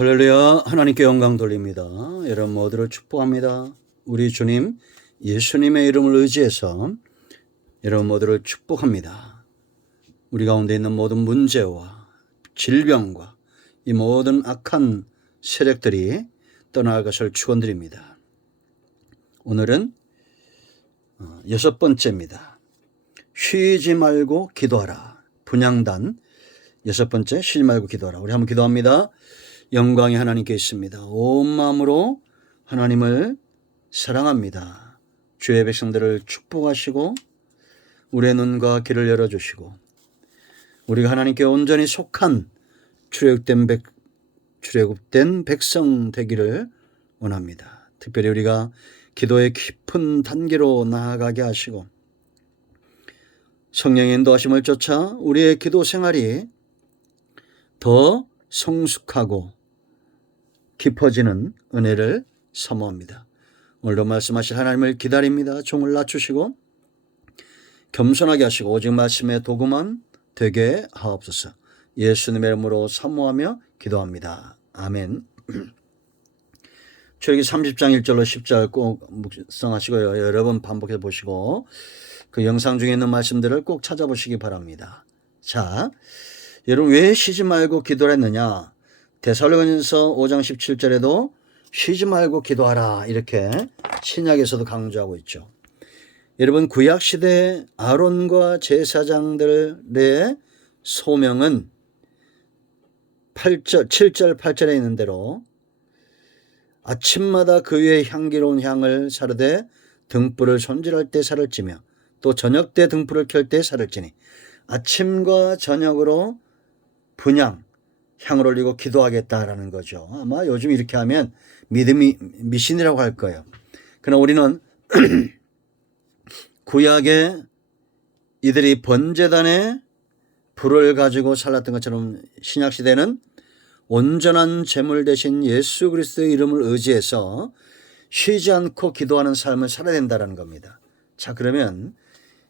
할렐루야. 하나님께 영광 돌립니다. 여러분 모두를 축복합니다. 우리 주님 예수님의 이름을 의지해서 여러분 모두를 축복합니다. 우리 가운데 있는 모든 문제와 질병과 이 모든 악한 세력들이 떠나갈 것을 축원드립니다. 오늘은 6번째입니다. 쉬지 말고 기도하라. 분향단 6번째, 쉬지 말고 기도하라. 우리 한번 기도합니다. 영광이 하나님께 있습니다. 온 마음으로 하나님을 사랑합니다. 주의 백성들을 축복하시고 우리의 눈과 귀를 열어주시고 우리가 하나님께 온전히 속한 출애굽된 백성 되기를 원합니다. 특별히 우리가 기도의 깊은 단계로 나아가게 하시고 성령의 인도하심을 쫓아 우리의 기도 생활이 더 성숙하고 깊어지는 은혜를 사모합니다. 오늘도 말씀하실 하나님을 기다립니다. 종을 낮추시고 겸손하게 하시고 오직 말씀의 도구만 되게 하옵소서. 예수님의 이름으로 사모하며 기도합니다. 아멘. 출애굽기 30장 1절로 10절 꼭 묵상하시고요. 여러 번 반복해 보시고 그 영상 중에 있는 말씀들을 꼭 찾아보시기 바랍니다. 자, 여러분 왜 쉬지 말고 기도를 했느냐? 데살로니가전서 5장 17절에도 쉬지 말고 기도하라 이렇게 신약에서도 강조하고 있죠. 여러분 구약시대 아론과 제사장들의 소명은 7절 8절에 있는 대로 아침마다 그 위에 향기로운 향을 사르되 등불을 손질할 때 살을 찌며 또 저녁 때 등불을 켤 때 살을 찌니 아침과 저녁으로 분향 향을 올리고 기도하겠다라는 거죠. 아마 요즘 이렇게 하면 믿음이 미신이라고 할 거예요. 그러나 우리는 구약에 이들이 번제단에 불을 가지고 살았던 것처럼 신약시대는 온전한 제물 대신 예수 그리스도의 이름을 의지해서 쉬지 않고 기도하는 삶을 살아야 된다는 겁니다. 자, 그러면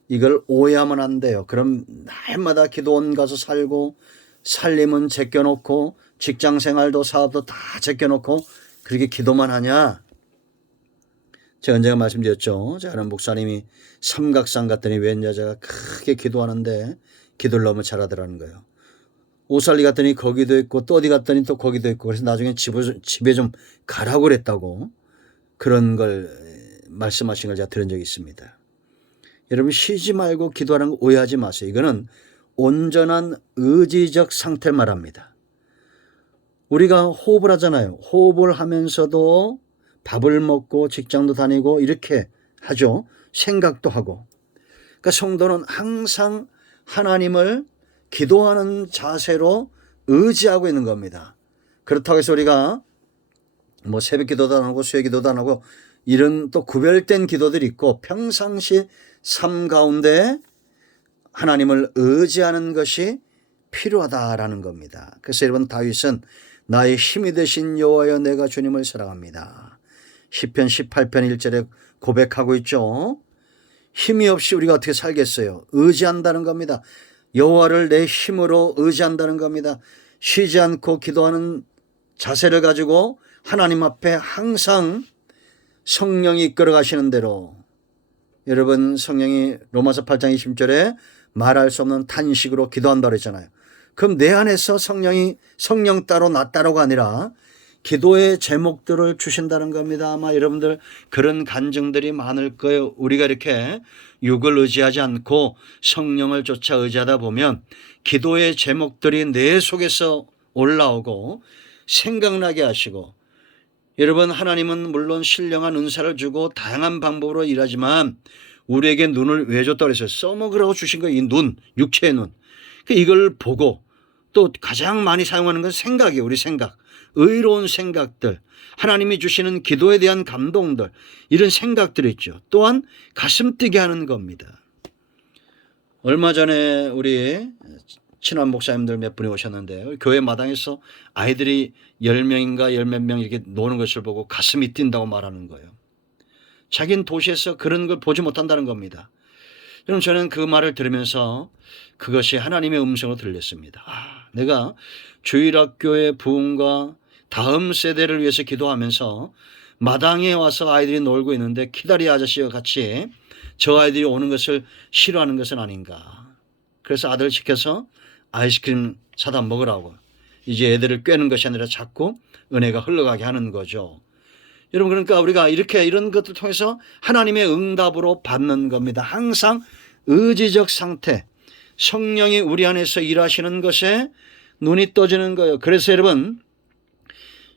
이걸 오해하면 안 돼요. 그럼 날마다 기도원 가서 살고 살림은 제껴놓고 직장생활도 사업도 다 제껴놓고 그렇게 기도만 하냐? 제가 언젠가 말씀드렸죠. 저는 목사님이 삼각산 갔더니 웬 여자가 크게 기도하는데 기도를 너무 잘하더라는 거예요. 오살리 갔더니 거기도 있고 또 어디 갔더니 또 거기도 있고 그래서 나중에 집에 좀 가라고 그랬다고 그런 걸 말씀하신 걸 제가 들은 적이 있습니다. 여러분 쉬지 말고 기도하는 거 오해하지 마세요. 이거는 온전한 의지적 상태를 말합니다. 우리가 호흡을 하잖아요. 호흡을 하면서도 밥을 먹고 직장도 다니고 이렇게 하죠. 생각도 하고. 그러니까 성도는 항상 하나님을 기도하는 자세로 의지하고 있는 겁니다. 그렇다고 해서 우리가 뭐 새벽 기도도 안 하고 수요 기도도 안 하고 이런 또 구별된 기도들이 있고 평상시 삶 가운데 하나님을 의지하는 것이 필요하다라는 겁니다. 그래서 여러분 다윗은 나의 힘이 되신 여호와여 내가 주님을 사랑합니다. 시편 18편 1절에 고백하고 있죠. 힘이 없이 우리가 어떻게 살겠어요? 의지한다는 겁니다. 여호와를 내 힘으로 의지한다는 겁니다. 쉬지 않고 기도하는 자세를 가지고 하나님 앞에 항상 성령이 이끌어 가시는 대로 여러분 성령이 로마서 8장 20절에 말할 수 없는 탄식으로 기도한다고 했잖아요. 그럼 내 안에서 성령 따로 나 따로가 아니라 기도의 제목들을 주신다는 겁니다. 아마 여러분들 그런 간증들이 많을 거예요. 우리가 이렇게 육을 의지하지 않고 성령을 쫓아 의지하다 보면 기도의 제목들이 내 속에서 올라오고 생각나게 하시고 여러분 하나님은 물론 신령한 은사를 주고 다양한 방법으로 일하지만 우리에게 눈을 왜 줬다고 그랬어요? 써먹으라고 주신 거예요. 이 눈, 육체의 눈. 이걸 보고 또 가장 많이 사용하는 건 생각이에요. 우리 생각. 의로운 생각들. 하나님이 주시는 기도에 대한 감동들. 이런 생각들이 있죠. 또한 가슴 뛰게 하는 겁니다. 얼마 전에 우리 친한 목사님들 몇 분이 오셨는데 교회 마당에서 아이들이 10명인가 10몇 명 이렇게 노는 것을 보고 가슴이 뛴다고 말하는 거예요. 자기는 도시에서 그런 걸 보지 못한다는 겁니다. 여러분 저는 그 말을 들으면서 그것이 하나님의 음성으로 들렸습니다. 내가 주일학교의 부흥과 다음 세대를 위해서 기도하면서 마당에 와서 아이들이 놀고 있는데 키다리 아저씨와 같이 저 아이들이 오는 것을 싫어하는 것은 아닌가. 그래서 아들을 시켜서 아이스크림 사다 먹으라고. 이제 애들을 꿰는 것이 아니라 자꾸 은혜가 흘러가게 하는 거죠. 여러분, 그러니까 우리가 이렇게 이런 것들을 통해서 하나님의 응답으로 받는 겁니다. 항상 의지적 상태, 성령이 우리 안에서 일하시는 것에 눈이 떠지는 거예요. 그래서 여러분,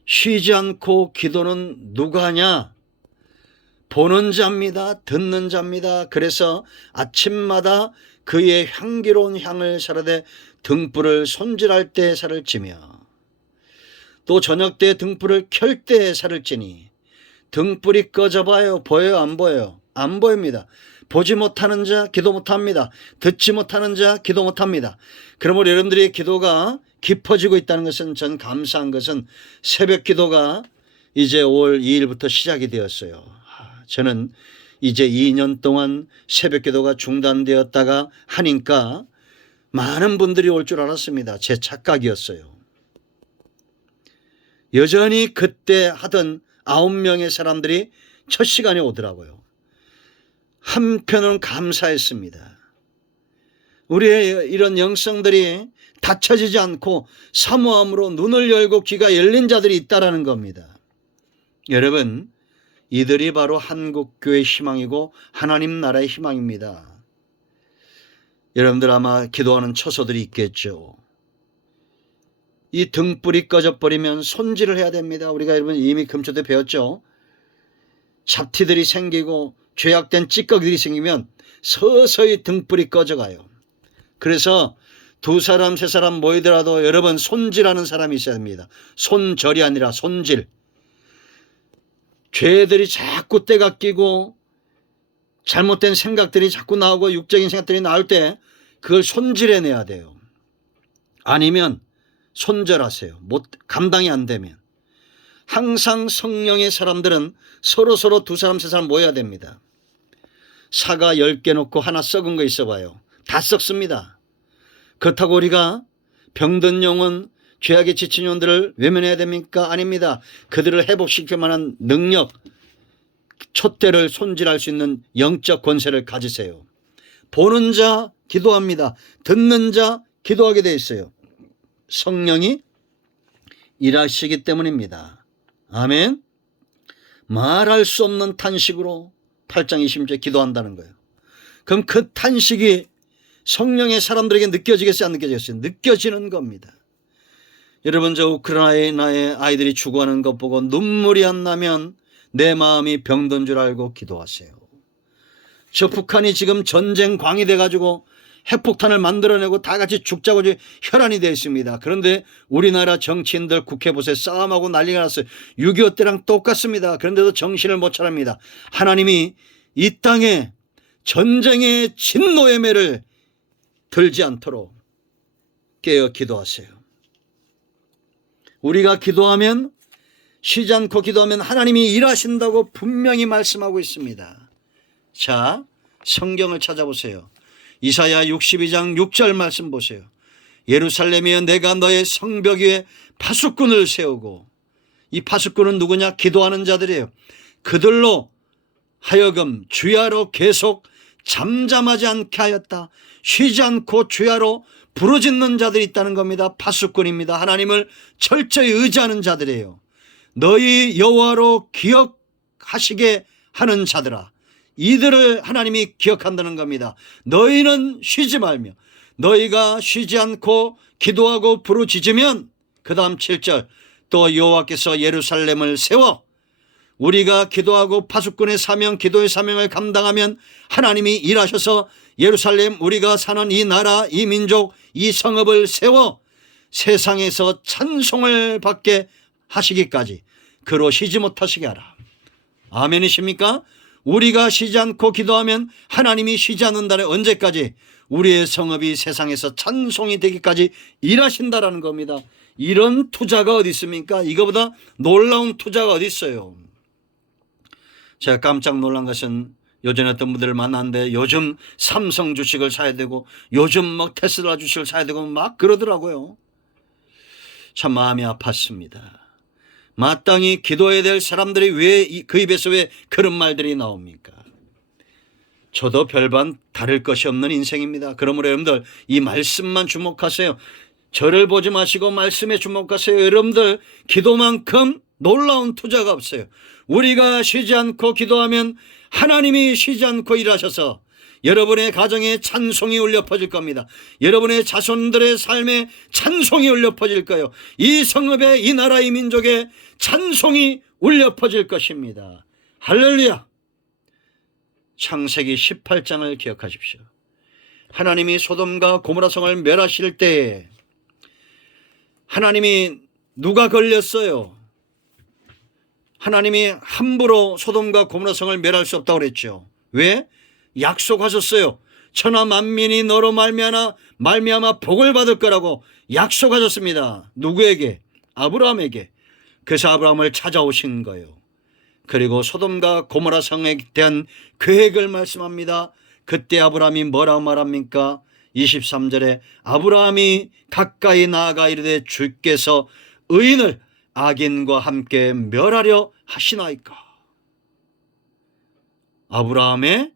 쉬지 않고 기도는 누가 하냐? 보는 자입니다. 듣는 자입니다. 그래서 아침마다 그의 향기로운 향을 사르되 등불을 손질할 때 살을 찌며 또 저녁 때 등불을 켤 때 살을 찌니 등불이 꺼져봐요. 보여요? 안 보여요? 안 보입니다. 보지 못하는 자 기도 못합니다. 듣지 못하는 자 기도 못합니다. 그러므로 여러분들의 기도가 깊어지고 있다는 것은 전 감사한 것은 새벽 기도가 이제 5월 2일부터 시작이 되었어요. 저는 이제 2년 동안 새벽 기도가 중단되었다가 하니까 많은 분들이 올 줄 알았습니다. 제 착각이었어요. 여전히 그때 하던 9명의 사람들이 첫 시간에 오더라고요. 한편은 감사했습니다. 우리의 이런 영성들이 닫혀지지 않고 사모함으로 눈을 열고 귀가 열린 자들이 있다라는 겁니다. 여러분, 이들이 바로 한국교회의 희망이고 하나님 나라의 희망입니다. 여러분들 아마 기도하는 처소들이 있겠죠. 이 등불이 꺼져버리면 손질을 해야 됩니다. 우리가 여러분 이미 금초 때 배웠죠. 잡티들이 생기고 죄악된 찌꺼기들이 생기면 서서히 등불이 꺼져가요. 그래서 2사람 3사람 모이더라도 여러분 손질하는 사람이 있어야 됩니다. 손절이 아니라 손질. 죄들이 자꾸 때가 끼고 잘못된 생각들이 자꾸 나오고 육적인 생각들이 나올 때 그걸 손질해내야 돼요. 아니면 손절하세요. 감당이 안 되면. 항상 성령의 사람들은 서로 2사람 3사람 모여야 됩니다. 사과 10개 놓고 하나 썩은 거 있어 봐요. 다 썩습니다. 그렇다고 우리가 병든 영혼, 죄악에 지친 영혼들을 외면해야 됩니까? 아닙니다. 그들을 회복시킬 만한 능력, 촛대를 손질할 수 있는 영적 권세를 가지세요. 보는 자 기도합니다. 듣는 자 기도하게 돼 있어요. 성령이 일하시기 때문입니다. 아멘. 말할 수 없는 탄식으로 8장 20절에 기도한다는 거예요. 그럼 그 탄식이 성령의 사람들에게 느껴지겠어요? 안 느껴지겠어요? 느껴지는 겁니다. 여러분, 저 우크라이나의 아이들이 죽어가는 것 보고 눈물이 안 나면 내 마음이 병든 줄 알고 기도하세요. 저 북한이 지금 전쟁광이 돼가지고 핵폭탄을 만들어내고 다 같이 죽자고 혈안이 되어 있습니다. 그런데 우리나라 정치인들 국회 보세요. 싸움하고 난리가 났어요. 6.25 때랑 똑같습니다. 그런데도 정신을 못 차립니다. 하나님이 이 땅에 전쟁의 진노의 매를 들지 않도록 깨어 기도하세요. 우리가 기도하면, 쉬지 않고 기도하면 하나님이 일하신다고 분명히 말씀하고 있습니다. 자, 성경을 찾아보세요. 이사야 62장 6절 말씀 보세요. 예루살렘이여, 내가 너의 성벽 위에 파수꾼을 세우고, 이 파수꾼은 누구냐? 기도하는 자들이에요. 그들로 하여금 주야로 계속 잠잠하지 않게 하였다. 쉬지 않고 주야로 부르짖는 자들이 있다는 겁니다. 파수꾼입니다. 하나님을 철저히 의지하는 자들이에요. 너희 여호와로 기억하시게 하는 자들아, 이들을 하나님이 기억한다는 겁니다. 너희는 쉬지 말며, 너희가 쉬지 않고 기도하고 부르짖으면, 그 다음 7절, 또 여호와께서 예루살렘을 세워, 우리가 기도하고 파수꾼의 사명, 기도의 사명을 감당하면 하나님이 일하셔서 예루살렘, 우리가 사는 이 나라, 이 민족, 이 성읍을 세워 세상에서 찬송을 받게 하시기까지 그로 쉬지 못하시게 하라. 아멘이십니까? 우리가 쉬지 않고 기도하면 하나님이 쉬지 않는다는, 언제까지? 우리의 성읍이 세상에서 찬송이 되기까지 일하신다라는 겁니다. 이런 투자가 어디 있습니까? 이거보다 놀라운 투자가 어디 있어요? 제가 깜짝 놀란 것은 요전에 어떤 분들을 만났는데 요즘 삼성 주식을 사야 되고 요즘 막 테슬라 주식을 사야 되고 막 그러더라고요. 참 마음이 아팠습니다. 마땅히 기도해야 될 사람들이 왜 그 입에서 왜 그런 말들이 나옵니까? 저도 별반 다를 것이 없는 인생입니다. 그러므로 여러분들 이 말씀만 주목하세요. 저를 보지 마시고 말씀에 주목하세요. 여러분들 기도만큼 놀라운 투자가 없어요. 우리가 쉬지 않고 기도하면 하나님이 쉬지 않고 일하셔서 여러분의 가정에 찬송이 울려 퍼질 겁니다. 여러분의 자손들의 삶에 찬송이 울려 퍼질 거예요. 이 성읍에 이 나라 이 민족에 찬송이 울려 퍼질 것입니다. 할렐루야. 창세기 18장을 기억하십시오. 하나님이 소돔과 고모라 성을 멸하실 때에 하나님이 누가 걸렸어요? 하나님이 함부로 소돔과 고모라 성을 멸할 수 없다고 그랬죠. 왜? 약속하셨어요. 천하 만민이 너로 말미암아 복을 받을 거라고 약속하셨습니다. 누구에게? 아브라함에게. 그래서 아브라함을 찾아오신 거예요. 그리고 소돔과 고모라 성에 대한 계획을 말씀합니다. 그때 아브라함이 뭐라고 말합니까? 23절에 아브라함이 가까이 나아가 이르되 주께서 의인을 악인과 함께 멸하려 하시나이까. 아브라함의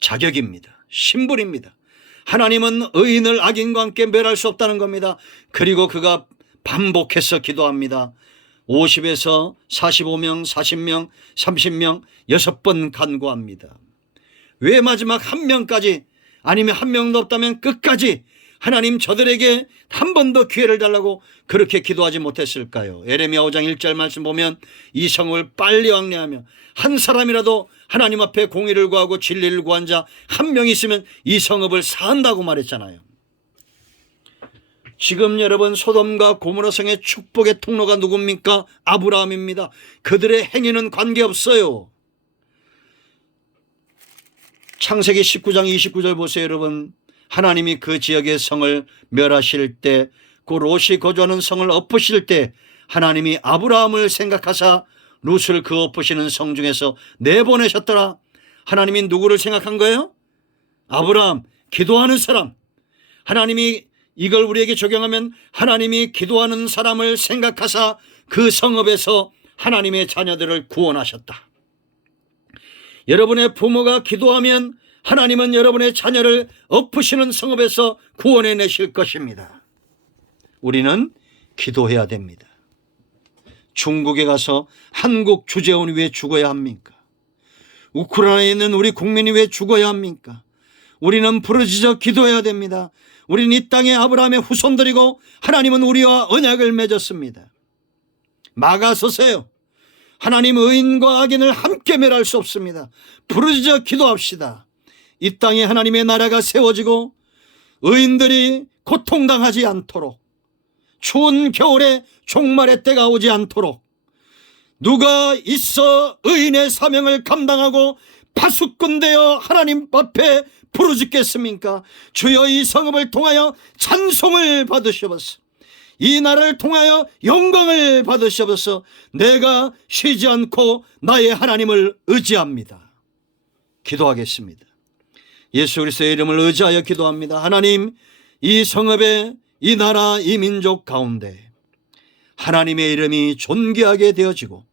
자격입니다. 신분입니다. 하나님은 의인을 악인과 함께 멸할 수 없다는 겁니다. 그리고 그가 반복해서 기도합니다. 50에서 45명, 40명, 30명 6번 간구합니다. 왜 마지막 한 명까지, 아니면 한 명도 없다면 끝까지 하나님 저들에게 한 번 더 기회를 달라고 그렇게 기도하지 못했을까요? 에레미야 5장 1절 말씀 보면 이 성을 빨리 왕래하며 한 사람이라도 하나님 앞에 공의를 구하고 진리를 구한 자 한 명 있으면 이 성읍을 사한다고 말했잖아요. 지금 여러분 소돔과 고모라 성의 축복의 통로가 누굽니까? 아브라함입니다. 그들의 행위는 관계없어요. 창세기 19장 29절 보세요. 여러분, 하나님이 그 지역의 성을 멸하실 때, 그 롯이 거주하는 성을 엎으실 때 하나님이 아브라함을 생각하사 롯을 그 엎으시는 성 중에서 내보내셨더라. 하나님이 누구를 생각한 거예요? 아브라함, 기도하는 사람. 하나님이 이걸 우리에게 적용하면 하나님이 기도하는 사람을 생각하사 그 성읍에서 하나님의 자녀들을 구원하셨다. 여러분의 부모가 기도하면 하나님은 여러분의 자녀를 엎으시는 성읍에서 구원해 내실 것입니다. 우리는 기도해야 됩니다. 중국에 가서 한국 주재원이 왜 죽어야 합니까? 우크라이나에 있는 우리 국민이 왜 죽어야 합니까? 우리는 부르짖어 기도해야 됩니다. 우리는 이 땅에 아브라함의 후손들이고 하나님은 우리와 언약을 맺었습니다. 막아서세요. 하나님 의인과 악인을 함께 멸할 수 없습니다. 부르짖어 기도합시다. 이 땅에 하나님의 나라가 세워지고 의인들이 고통당하지 않도록, 추운 겨울에 종말의 때가 오지 않도록 누가 있어 의인의 사명을 감당하고 파수꾼 되어 하나님 앞에 부르짖겠습니까? 주여 이 성읍을 통하여 찬송을 받으시옵소서. 이 나라를 통하여 영광을 받으시옵소서. 내가 쉬지 않고 나의 하나님을 의지합니다. 기도하겠습니다. 예수 그리스도의 이름을 의지하여 기도합니다. 하나님, 이 성읍에, 이 나라, 이 민족 가운데 하나님의 이름이 존귀하게 되어지고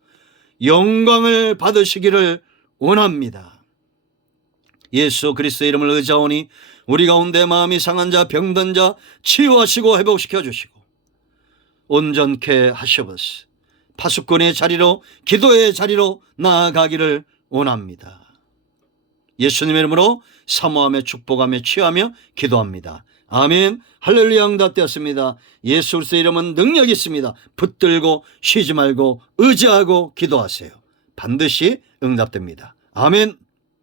영광을 받으시기를 원합니다. 예수 그리스도의 이름을 의지하오니 우리 가운데 마음이 상한 자, 병든 자 치유하시고 회복시켜 주시고 온전케 하시옵소서. 파수꾼의 자리로, 기도의 자리로 나아가기를 원합니다. 예수님의 이름으로 사모하며 축복하며 치유하며 기도합니다. 아멘. 할렐루야. 응답되었습니다. 예수 그리스도의 이름은 능력이 있습니다. 붙들고 쉬지 말고 의지하고 기도하세요. 반드시 응답됩니다. 아멘.